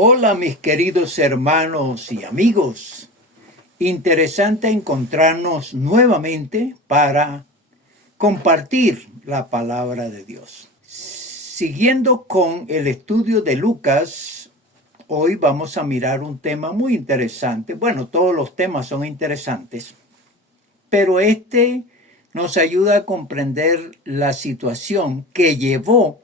Hola mis queridos hermanos y amigos. Interesante encontrarnos nuevamente para compartir la palabra de Dios. Siguiendo con el estudio de Lucas, hoy vamos a mirar un tema muy interesante. Bueno, todos los temas son interesantes, pero este nos ayuda a comprender la situación que llevó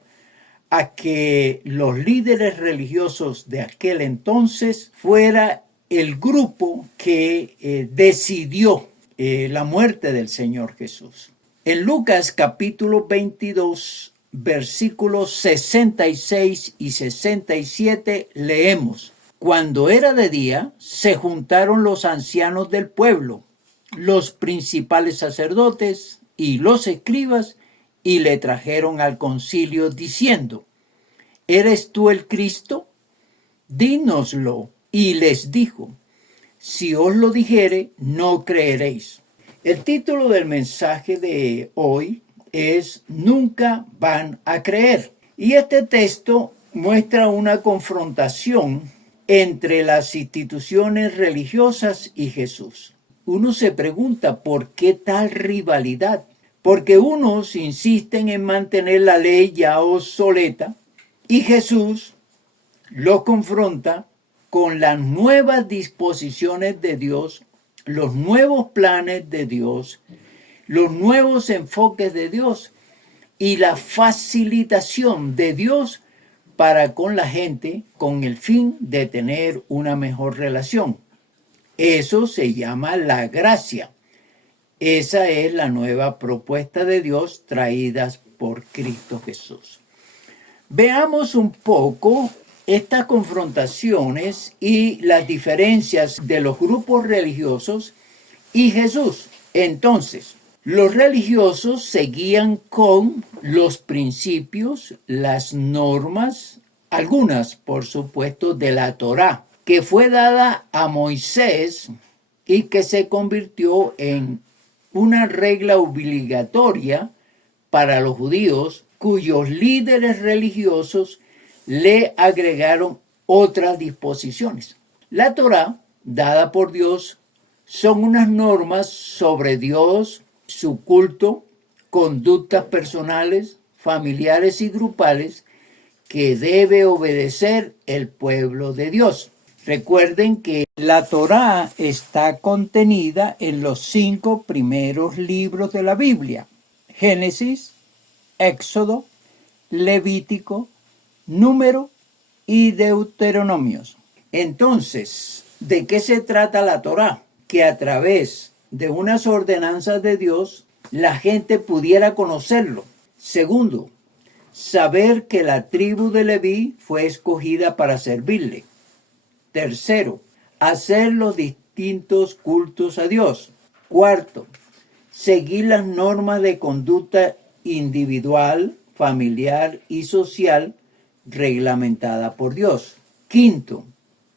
a que los líderes religiosos de aquel entonces fuera el grupo que decidió la muerte del Señor Jesús. En Lucas capítulo 22, versículos 66 y 67 leemos: Cuando era de día, se juntaron los ancianos del pueblo, los principales sacerdotes y los escribas, y le trajeron al concilio diciendo: ¿Eres tú el Cristo? Dínoslo. Y les dijo: si os lo dijere, no creeréis. El título del mensaje de hoy es Nunca van a creer. Y este texto muestra una confrontación entre las instituciones religiosas y Jesús. Uno se pregunta por qué tal rivalidad. Porque unos insisten en mantener la ley ya obsoleta y Jesús lo confronta con las nuevas disposiciones de Dios, los nuevos planes de Dios, los nuevos enfoques de Dios y la facilitación de Dios para con la gente con el fin de tener una mejor relación. Eso se llama la gracia. Esa es la nueva propuesta de Dios traída por Cristo Jesús. Veamos un poco estas confrontaciones y las diferencias de los grupos religiosos y Jesús. Entonces, los religiosos seguían con los principios, las normas, algunas, por supuesto, de la Torá, que fue dada a Moisés y que se convirtió en una regla obligatoria para los judíos, cuyos líderes religiosos le agregaron otras disposiciones. La Torá, dada por Dios, son unas normas sobre Dios, su culto, conductas personales, familiares y grupales que debe obedecer el pueblo de Dios. Recuerden que la Torá está contenida en los 5 primeros libros de la Biblia: Génesis, Éxodo, Levítico, Número y Deuteronomios. Entonces, ¿de qué se trata la Torá? Que a través de unas ordenanzas de Dios la gente pudiera conocerlo. Segundo, saber que la tribu de Leví fue escogida para servirle. Tercero, hacer los distintos cultos a Dios. Cuarto, seguir las normas de conducta individual, familiar y social reglamentada por Dios. Quinto,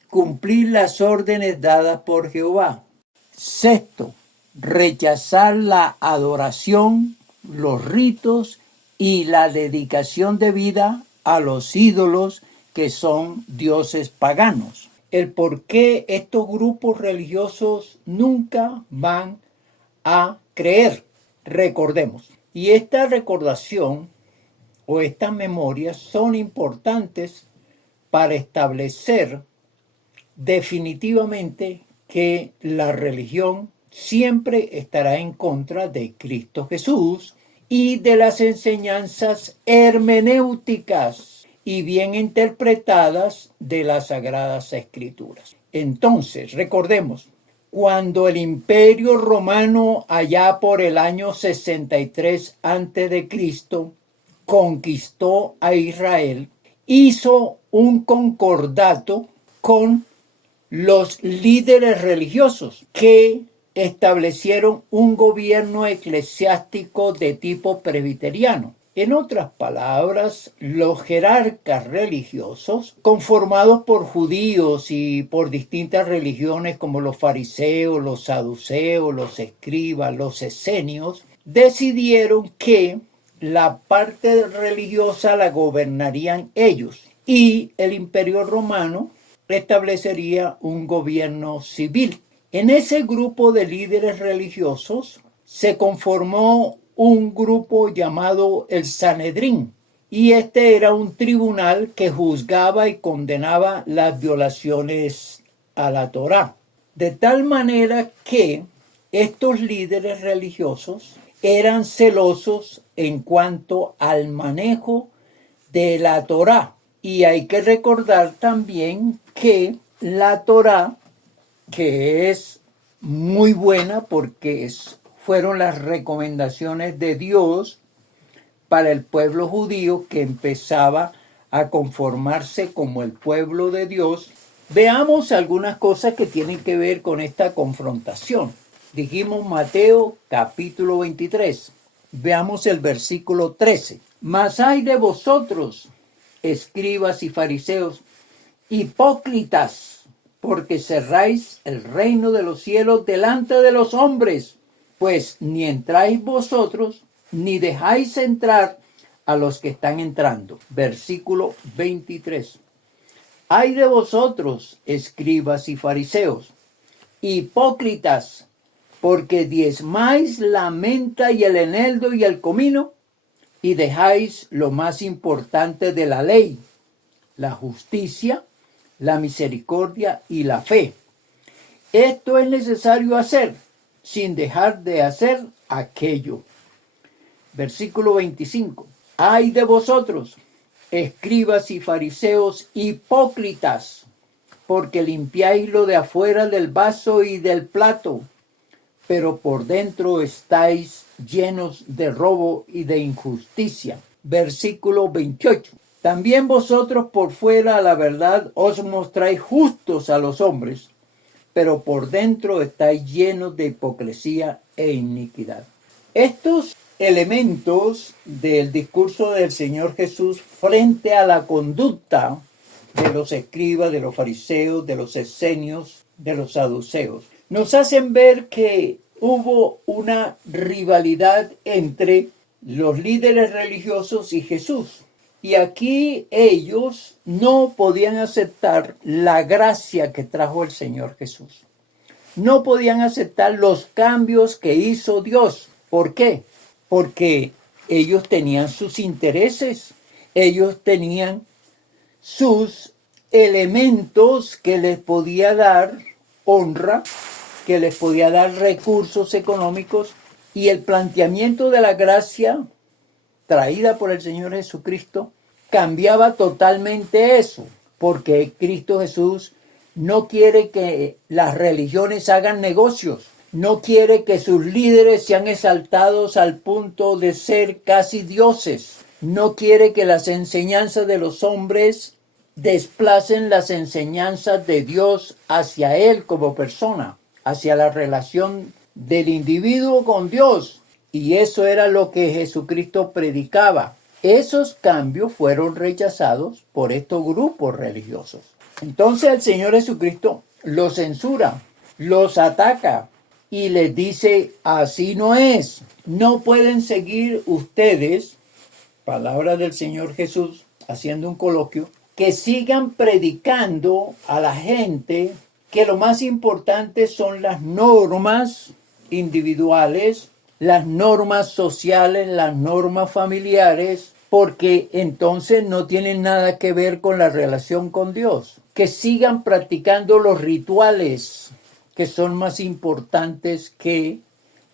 cumplir las órdenes dadas por Jehová. Sexto, rechazar la adoración, los ritos y la dedicación de vida a los ídolos que son dioses paganos. El por qué estos grupos religiosos nunca van a creer. Recordemos. Y esta recordación o estas memorias son importantes para establecer definitivamente que la religión siempre estará en contra de Cristo Jesús y de las enseñanzas hermenéuticas y bien interpretadas de las Sagradas Escrituras. Entonces, recordemos, cuando el Imperio Romano, allá por el año 63 a.C., conquistó a Israel, hizo un concordato con los líderes religiosos que establecieron un gobierno eclesiástico de tipo presbiteriano. En otras palabras, los jerarcas religiosos, conformados por judíos y por distintas religiones como los fariseos, los saduceos, los escribas, los esenios, decidieron que la parte religiosa la gobernarían ellos y el Imperio Romano establecería un gobierno civil. En ese grupo de líderes religiosos se conformó un grupo llamado el Sanedrín, y este era un tribunal que juzgaba y condenaba las violaciones a la Torá. De tal manera que estos líderes religiosos eran celosos en cuanto al manejo de la Torá. Y hay que recordar también que la Torá, que es muy buena porque fueron las recomendaciones de Dios para el pueblo judío que empezaba a conformarse como el pueblo de Dios. Veamos algunas cosas que tienen que ver con esta confrontación. Dijimos Mateo capítulo 23. Veamos el versículo 13. Mas hay de vosotros, escribas y fariseos, hipócritas, porque cerráis el reino de los cielos delante de los hombres, pues ni entráis vosotros, ni dejáis entrar a los que están entrando. Versículo 23. Ay de vosotros, escribas y fariseos, hipócritas, porque diezmáis la menta y el eneldo y el comino, y dejáis lo más importante de la ley, la justicia, la misericordia y la fe. Esto es necesario hacer, sin dejar de hacer aquello. Versículo 25. Ay de vosotros, escribas y fariseos hipócritas, porque limpiáis lo de afuera del vaso y del plato, pero por dentro estáis llenos de robo y de injusticia. Versículo 28. También vosotros por fuera a la verdad os mostráis justos a los hombres, pero por dentro estáis llenos de hipocresía e iniquidad. Estos elementos del discurso del Señor Jesús frente a la conducta de los escribas, de los fariseos, de los esenios, de los saduceos, nos hacen ver que hubo una rivalidad entre los líderes religiosos y Jesús. Y aquí ellos no podían aceptar la gracia que trajo el Señor Jesús. No podían aceptar los cambios que hizo Dios. ¿Por qué? Porque ellos tenían sus intereses, ellos tenían sus elementos que les podía dar honra, que les podía dar recursos económicos, y el planteamiento de la gracia traída por el Señor Jesucristo cambiaba totalmente eso, porque Cristo Jesús no quiere que las religiones hagan negocios, no quiere que sus líderes sean exaltados al punto de ser casi dioses, no quiere que las enseñanzas de los hombres desplacen las enseñanzas de Dios hacia Él como persona, hacia la relación del individuo con Dios. Y eso era lo que Jesucristo predicaba. Esos cambios fueron rechazados por estos grupos religiosos. Entonces el Señor Jesucristo los censura, los ataca y les dice, así no es. No pueden seguir ustedes, palabra del Señor Jesús, haciendo un coloquio, que sigan predicando a la gente que lo más importante son las normas individuales, las normas sociales, las normas familiares, porque entonces no tienen nada que ver con la relación con Dios. Que sigan practicando los rituales que son más importantes que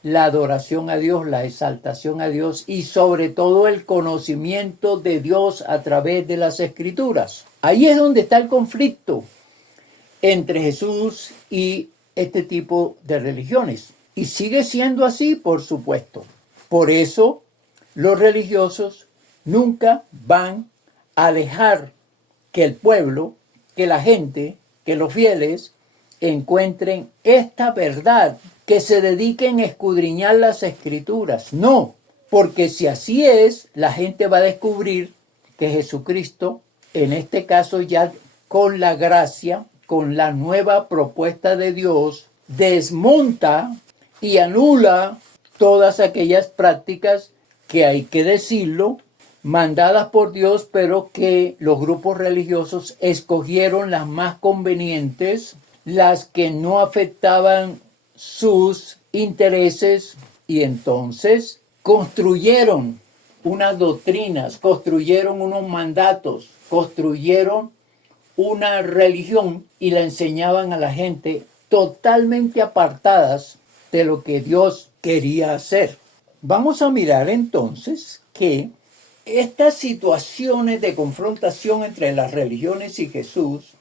la adoración a Dios, la exaltación a Dios y sobre todo el conocimiento de Dios a través de las Escrituras. Ahí es donde está el conflicto entre Jesús y este tipo de religiones. Y sigue siendo así, por supuesto. Por eso los religiosos nunca van a dejar que el pueblo, que la gente, que los fieles encuentren esta verdad, que se dediquen a escudriñar las Escrituras. No, porque si así es, la gente va a descubrir que Jesucristo, en este caso ya con la gracia, con la nueva propuesta de Dios, desmonta y anula todas aquellas prácticas que hay que decirlo, mandadas por Dios, pero que los grupos religiosos escogieron las más convenientes, las que no afectaban sus intereses, y entonces construyeron unas doctrinas, construyeron unos mandatos, construyeron una religión y la enseñaban a la gente totalmente apartadas de lo que Dios quería hacer. Vamos a mirar entonces que estas situaciones de confrontación entre las religiones y Jesús,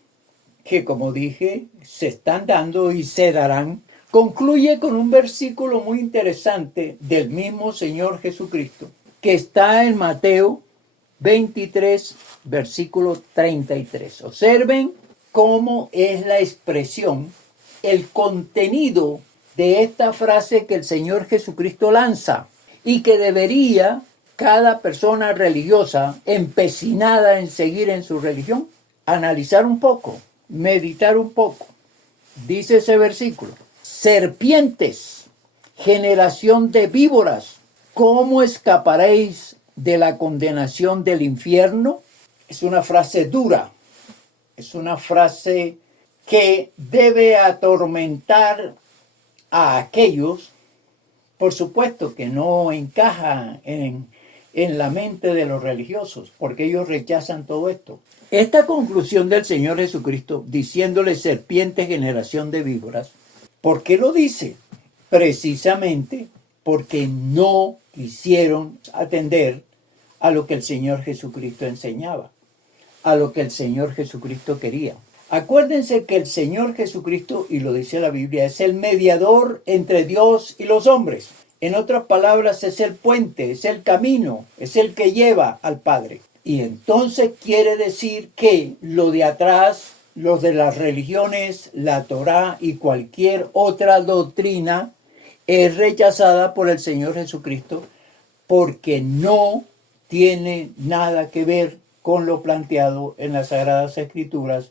que como dije, se están dando y se darán, concluye con un versículo muy interesante del mismo Señor Jesucristo, que está en Mateo 23, versículo 33. Observen cómo es la expresión, el contenido de esta frase que el Señor Jesucristo lanza y que debería cada persona religiosa empecinada en seguir en su religión analizar un poco, meditar un poco. Dice ese versículo: serpientes, generación de víboras, ¿cómo escaparéis de la condenación del infierno? Es una frase dura, es una frase que debe atormentar a aquellos, por supuesto que no encaja en la mente de los religiosos, porque ellos rechazan todo esto. Esta conclusión del Señor Jesucristo, diciéndole serpiente, generación de víboras, ¿por qué lo dice? Precisamente porque no quisieron atender a lo que el Señor Jesucristo enseñaba, a lo que el Señor Jesucristo quería. Acuérdense que el Señor Jesucristo, y lo dice la Biblia, es el mediador entre Dios y los hombres. En otras palabras, es el puente, es el camino, es el que lleva al Padre. Y entonces quiere decir que lo de atrás, los de las religiones, la Torá y cualquier otra doctrina es rechazada por el Señor Jesucristo porque no tiene nada que ver con lo planteado en las Sagradas Escrituras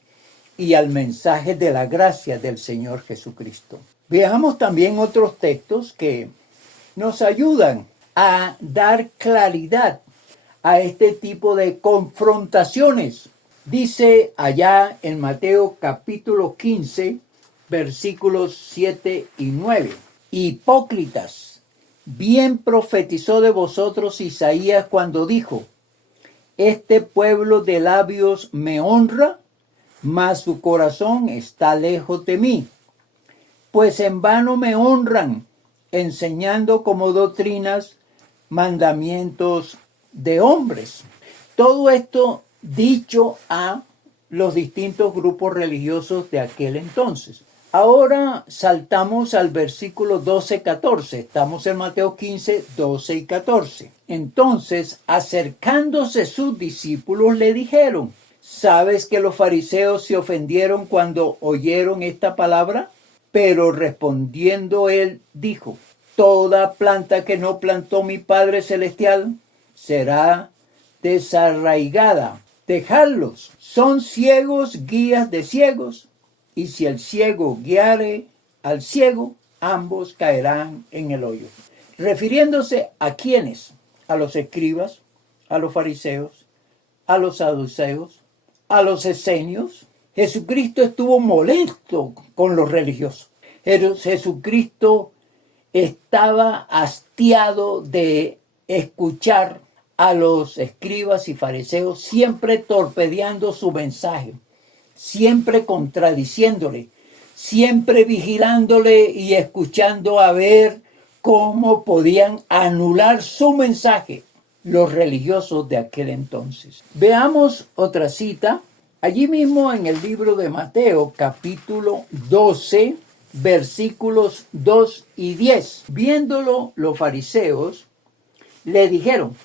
y al mensaje de la gracia del Señor Jesucristo. Veamos también otros textos que nos ayudan a dar claridad a este tipo de confrontaciones. Dice allá en Mateo capítulo 15, versículos 7 y 9. Hipócritas, bien profetizó de vosotros Isaías cuando dijo: este pueblo de labios me honra, mas su corazón está lejos de mí. Pues en vano me honran, enseñando como doctrinas mandamientos de hombres. Todo esto dicho a los distintos grupos religiosos de aquel entonces. Ahora saltamos al versículo 12-14. Estamos en Mateo 15, 12 y 14. Entonces, acercándose sus discípulos, le dijeron: ¿sabes que los fariseos se ofendieron cuando oyeron esta palabra? Pero respondiendo él, dijo: toda planta que no plantó mi Padre Celestial será desarraigada. Dejadlos, son ciegos, guías de ciegos, y si el ciego guiare al ciego, ambos caerán en el hoyo. Refiriéndose a quiénes: a los escribas, a los fariseos, a los saduceos, a los esenios. Jesucristo estuvo molesto con los religiosos. Jesucristo estaba hastiado de escuchar a los escribas y fariseos siempre torpedeando su mensaje, siempre contradiciéndole, siempre vigilándole y escuchando a ver cómo podían anular su mensaje los religiosos de aquel entonces. Veamos otra cita, allí mismo en el libro de Mateo, capítulo 12, versículos 2 y 10. Viéndolo los fariseos, le dijeron: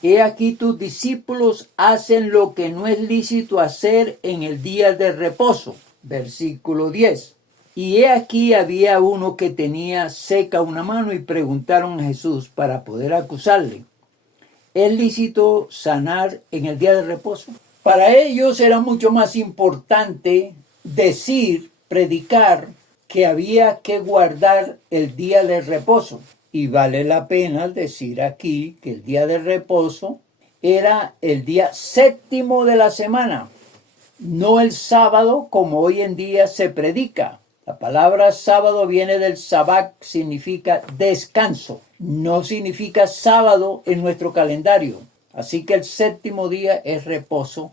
he aquí tus discípulos hacen lo que no es lícito hacer en el día de reposo. Versículo 10. Y he aquí había uno que tenía seca una mano y preguntaron a Jesús para poder acusarle: ¿es lícito sanar en el día de reposo? Para ellos era mucho más importante decir, predicar, que había que guardar el día de reposo. Y vale la pena decir aquí que el día de reposo era el día séptimo de la semana, no el sábado como hoy en día se predica. La palabra sábado viene del sabak, significa descanso, no significa sábado en nuestro calendario. Así que el séptimo día es reposo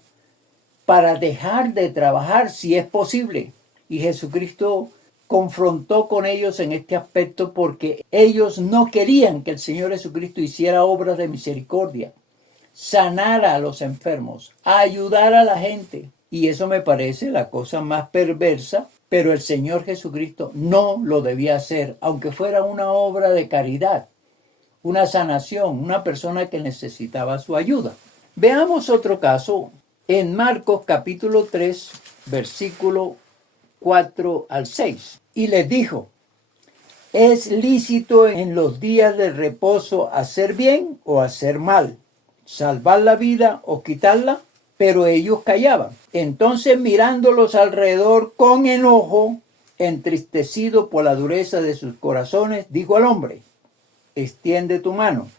para dejar de trabajar si es posible. Y Jesucristo confrontó con ellos en este aspecto porque ellos no querían que el Señor Jesucristo hiciera obras de misericordia, sanara a los enfermos, ayudara a la gente. Y eso me parece la cosa más perversa, pero el Señor Jesucristo no lo debía hacer, aunque fuera una obra de caridad, una sanación, una persona que necesitaba su ayuda. Veamos otro caso en Marcos capítulo 3, versículo 4 al 6. Y les dijo: ¿es lícito en los días de reposo hacer bien o hacer mal? ¿Salvar la vida o quitarla? Pero ellos callaban. Entonces, mirándolos alrededor con enojo, entristecido por la dureza de sus corazones, dijo al hombre: extiende tu mano.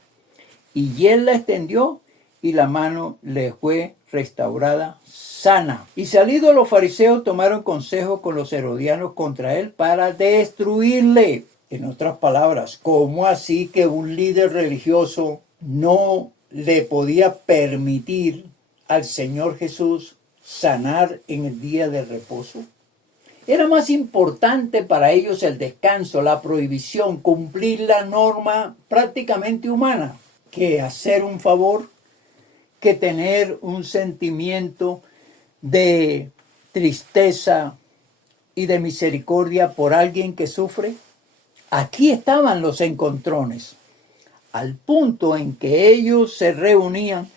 Y él la extendió, y la mano le fue restaurada sana. Y salidos los fariseos, tomaron consejo con los herodianos contra él para destruirle. En otras palabras, ¿cómo así que un líder religioso no le podía permitir al Señor Jesús sanar en el día de reposo? Era más importante para ellos el descanso, la prohibición, cumplir la norma prácticamente humana, que hacer un favor, que tener un sentimiento de tristeza y de misericordia por alguien que sufre. Aquí estaban los encontrones, al punto en que ellos se reunían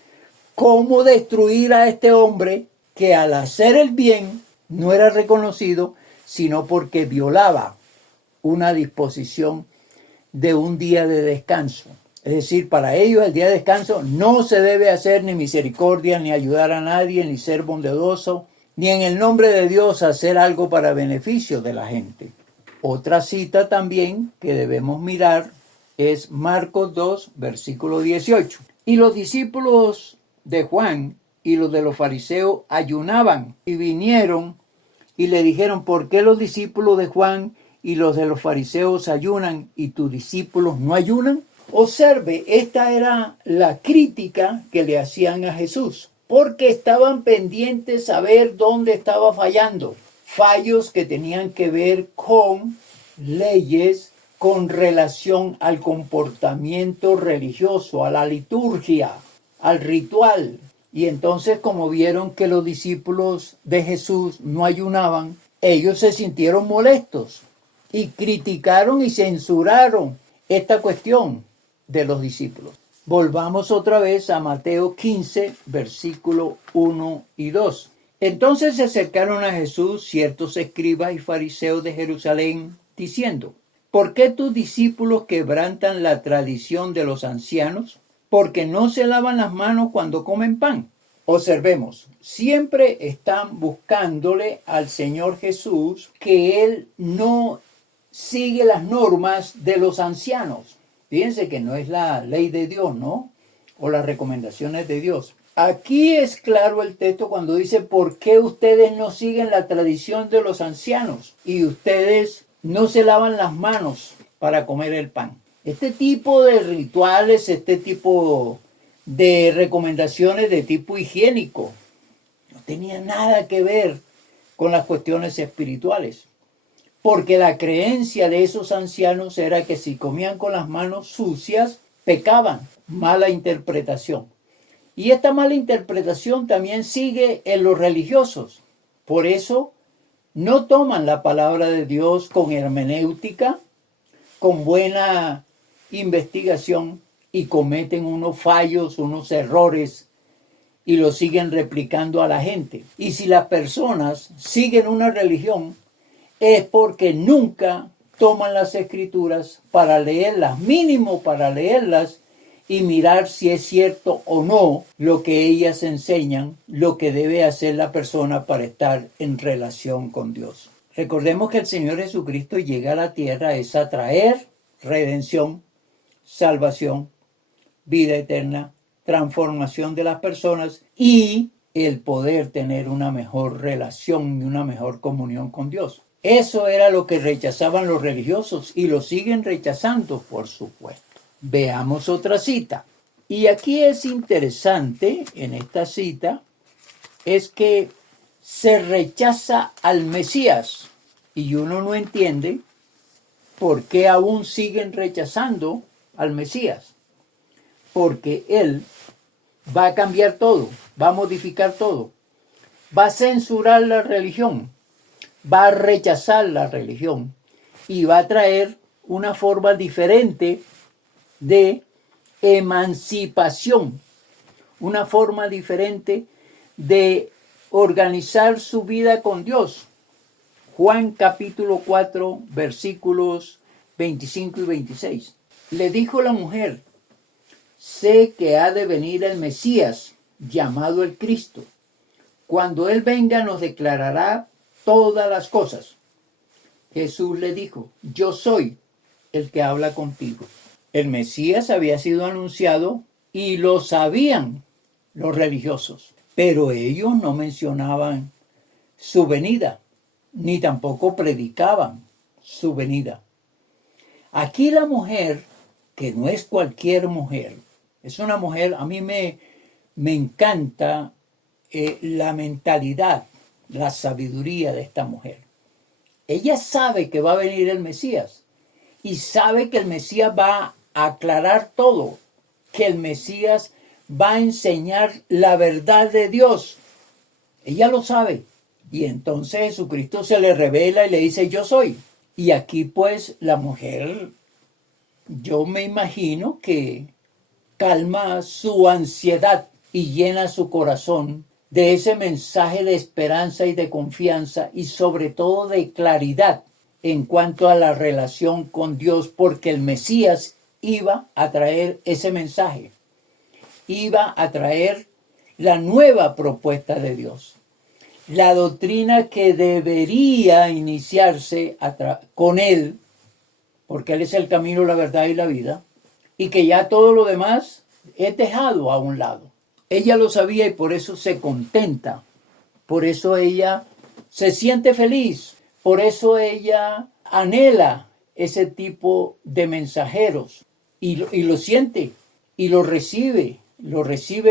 cómo destruir a este hombre que al hacer el bien no era reconocido, sino porque violaba una disposición de un día de descanso. Es decir, para ellos el día de descanso no se debe hacer ni misericordia, ni ayudar a nadie, ni ser bondadoso, ni en el nombre de Dios hacer algo para beneficio de la gente. Otra cita también que debemos mirar es Marcos 2, versículo 18. Y los discípulos de Juan y los de los fariseos ayunaban y vinieron y le dijeron: ¿por qué los discípulos de Juan y los de los fariseos ayunan y tus discípulos no ayunan? Observe, esta era la crítica que le hacían a Jesús, porque estaban pendientes a ver dónde estaba fallando. Fallos que tenían que ver con leyes, con relación al comportamiento religioso, a la liturgia, al ritual. Y entonces, como vieron que los discípulos de Jesús no ayunaban, ellos se sintieron molestos y criticaron y censuraron esta cuestión de los discípulos. Volvamos otra vez a Mateo 15, versículo 1 y 2. Entonces se acercaron a Jesús ciertos escribas y fariseos de Jerusalén, diciendo: ¿por qué tus discípulos quebrantan la tradición de los ancianos? Porque no se lavan las manos cuando comen pan. Observemos, siempre están buscándole al Señor Jesús que Él no sigue las normas de los ancianos. Fíjense que no es la ley de Dios, ¿no? O las recomendaciones de Dios. Aquí es claro el texto cuando dice: ¿por qué ustedes no siguen la tradición de los ancianos? Y ustedes no se lavan las manos para comer el pan. Este tipo de rituales, este tipo de recomendaciones de tipo higiénico, no tenía nada que ver con las cuestiones espirituales. Porque la creencia de esos ancianos era que si comían con las manos sucias, pecaban. Mala interpretación. Y esta mala interpretación también sigue en los religiosos. Por eso no toman la palabra de Dios con hermenéutica, con buena investigación, y cometen unos fallos, unos errores, y los siguen replicando a la gente. Y si las personas siguen una religión, es porque nunca toman las escrituras para leerlas, mínimo para leerlas, y mirar si es cierto o no lo que ellas enseñan, lo que debe hacer la persona para estar en relación con Dios. Recordemos que el Señor Jesucristo llega a la tierra es a traer redención, salvación, vida eterna, transformación de las personas y el poder tener una mejor relación y una mejor comunión con Dios. Eso era lo que rechazaban los religiosos y lo siguen rechazando, por supuesto. Veamos otra cita. Y aquí es interesante, en esta cita, es que se rechaza al Mesías y uno no entiende por qué aún siguen rechazando al Mesías. Porque Él va a cambiar todo, va a modificar todo, va a censurar la religión, va a rechazar la religión y va a traer una forma diferente de emancipación, una forma diferente de organizar su vida con Dios. Juan capítulo 4, versículos 25 y 26. Le dijo la mujer: sé que ha de venir el Mesías, llamado el Cristo. Cuando Él venga nos declarará todas las cosas. Jesús le dijo: yo soy el que habla contigo. El Mesías había sido anunciado y lo sabían los religiosos, pero ellos no mencionaban su venida, ni tampoco predicaban su venida. Aquí la mujer, que no es cualquier mujer, es una mujer, a mí me encanta la mentalidad, la sabiduría de esta mujer. Ella sabe que va a venir el Mesías y sabe que el Mesías va a aclarar todo, que el Mesías va a enseñar la verdad de Dios. Ella lo sabe. Y entonces Jesucristo se le revela y le dice: yo soy. Y aquí pues la mujer, yo me imagino que calma su ansiedad y llena su corazón de ese mensaje de esperanza y de confianza y sobre todo de claridad en cuanto a la relación con Dios, porque el Mesías iba a traer ese mensaje, iba a traer la nueva propuesta de Dios, la doctrina que debería iniciarse con Él, porque Él es el camino, la verdad y la vida, y que ya todo lo demás es dejado a un lado. Ella lo sabía y por eso se contenta, por eso ella se siente feliz, por eso ella anhela ese tipo de mensajeros y lo siente y lo recibe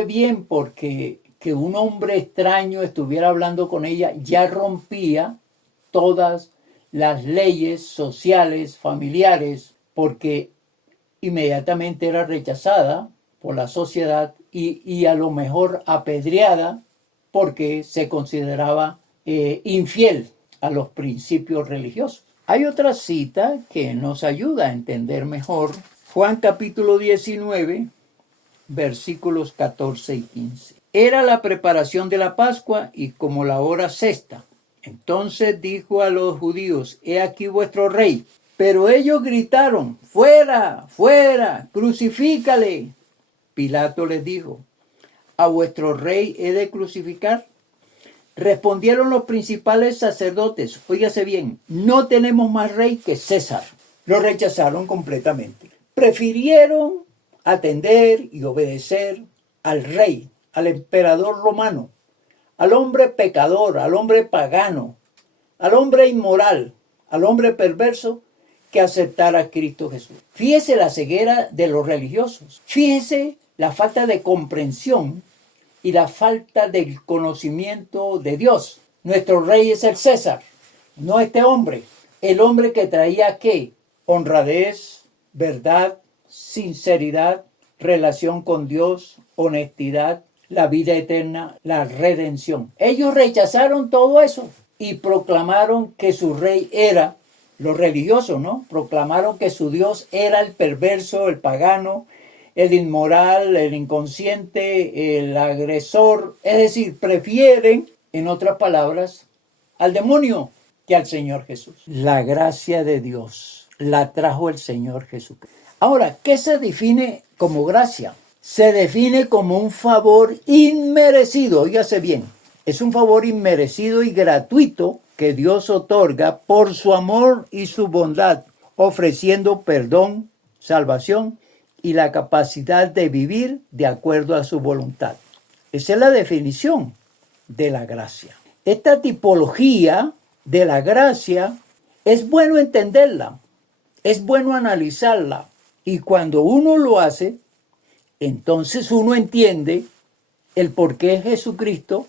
bien, porque que un hombre extraño estuviera hablando con ella ya rompía todas las leyes sociales, familiares, porque inmediatamente era rechazada por la sociedad y a lo mejor apedreada porque se consideraba infiel a los principios religiosos. Hay otra cita que nos ayuda a entender mejor. Juan capítulo 19, versículos 14 y 15. Era la preparación de la Pascua y como la hora sexta. Entonces dijo a los judíos: he aquí vuestro rey. Pero ellos gritaron: fuera, fuera, crucifícale. Pilato les dijo: ¿a vuestro rey he de crucificar? Respondieron los principales sacerdotes: óigase bien, no tenemos más rey que César. Lo rechazaron completamente. Prefirieron atender y obedecer al rey, al emperador romano, al hombre pecador, al hombre pagano, al hombre inmoral, al hombre perverso, que aceptar a Cristo Jesús. Fíjese la ceguera de los religiosos. Fíjese la falta de comprensión y la falta del conocimiento de Dios. Nuestro rey es el César, no este hombre. El hombre que traía ¿qué? Honradez, verdad, sinceridad, relación con Dios, honestidad, la vida eterna, la redención. Ellos rechazaron todo eso y proclamaron que su rey era, los religiosos, ¿no? Proclamaron que su Dios era el perverso, el pagano, el inmoral, el inconsciente, el agresor. Es decir, prefieren, en otras palabras, al demonio que al Señor Jesús. La gracia de Dios la trajo el Señor Jesucristo. Ahora, ¿qué se define como gracia? Se define como un favor inmerecido, óigase bien, es un favor inmerecido y gratuito que Dios otorga por su amor y su bondad, ofreciendo perdón, salvación y la capacidad de vivir de acuerdo a su voluntad. Esa es la definición de la gracia. Esta tipología de la gracia es bueno entenderla, es bueno analizarla, y cuando uno lo hace, entonces uno entiende el por qué Jesucristo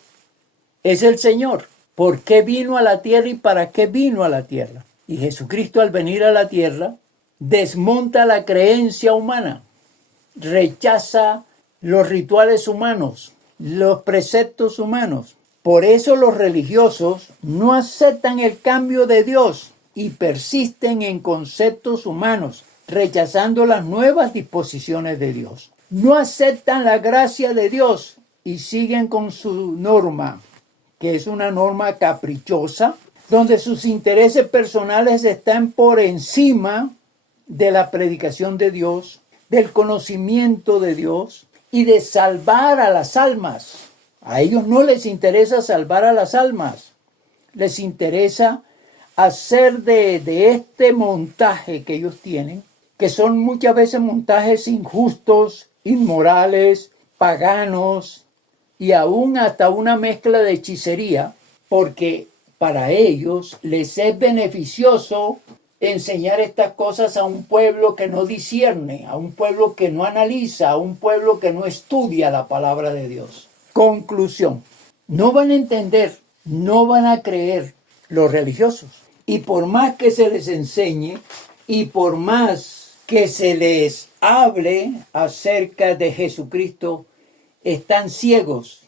es el Señor, por qué vino a la tierra y para qué vino a la tierra. Y Jesucristo, al venir a la tierra, desmonta la creencia humana, rechaza los rituales humanos, los preceptos humanos. Por eso los religiosos no aceptan el cambio de Dios y persisten en conceptos humanos, rechazando las nuevas disposiciones de Dios. No aceptan la gracia de Dios y siguen con su norma, que es una norma caprichosa, donde sus intereses personales están por encima de la predicación de Dios, del conocimiento de Dios y de salvar a las almas. A ellos no les interesa salvar a las almas, les interesa hacer de este montaje que ellos tienen, que son muchas veces montajes injustos, inmorales, paganos y aún hasta una mezcla de hechicería, porque para ellos les es beneficioso enseñar estas cosas a un pueblo que no discierne, a un pueblo que no analiza, a un pueblo que no estudia la palabra de Dios. Conclusión: no van a entender, no van a creer los religiosos. Y por más que se les enseñe y por más que se les hable acerca de Jesucristo, están ciegos,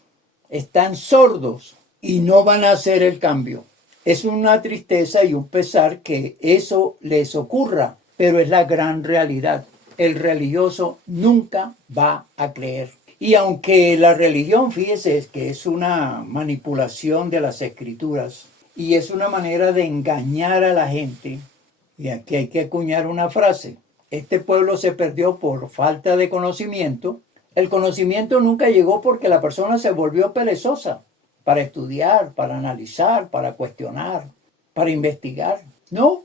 están sordos y no van a hacer el cambio. Es una tristeza y un pesar que eso les ocurra, pero es la gran realidad. El religioso nunca va a creer. Y aunque la religión, fíjese, es que es una manipulación de las escrituras y es una manera de engañar a la gente, y aquí hay que acuñar una frase: este pueblo se perdió por falta de conocimiento. El conocimiento nunca llegó porque la persona se volvió perezosa para estudiar, para analizar, para cuestionar, para investigar. No,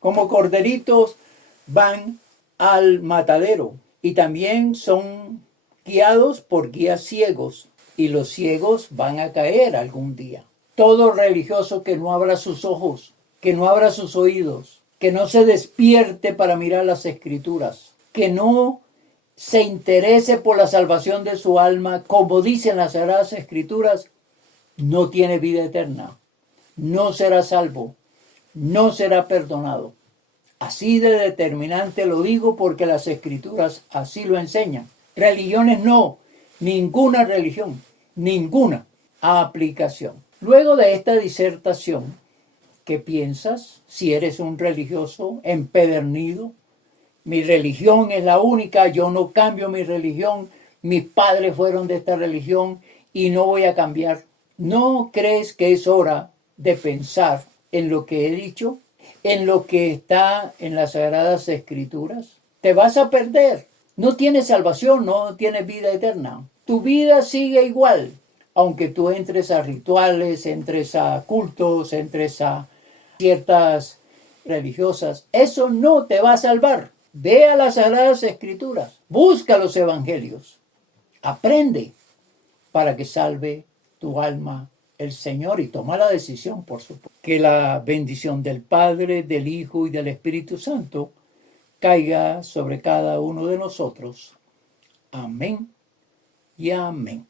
como corderitos van al matadero y también son guiados por guías ciegos, y los ciegos van a caer algún día. Todo religioso que no abra sus ojos, que no abra sus oídos, que no se despierte para mirar las escrituras, que no se interese por la salvación de su alma, como dicen las Sagradas Escrituras, no tiene vida eterna, no será salvo, no será perdonado. Así de determinante lo digo porque las Escrituras así lo enseñan. Religiones no, ninguna religión, ninguna aplicación. Luego de esta disertación, ¿qué piensas? Si eres un religioso empedernido, mi religión es la única, yo no cambio mi religión, mis padres fueron de esta religión y no voy a cambiar. ¿No crees que es hora de pensar en lo que he dicho, en lo que está en las Sagradas Escrituras? Te vas a perder. No tienes salvación, no tienes vida eterna. Tu vida sigue igual, aunque tú entres a rituales, entres a cultos, entres a ciertas religiosas. Eso no te va a salvar. Ve a las Sagradas Escrituras, busca los evangelios, aprende para que salve tu alma el Señor y toma la decisión, por supuesto. Que la bendición del Padre, del Hijo y del Espíritu Santo caiga sobre cada uno de nosotros. Amén y amén.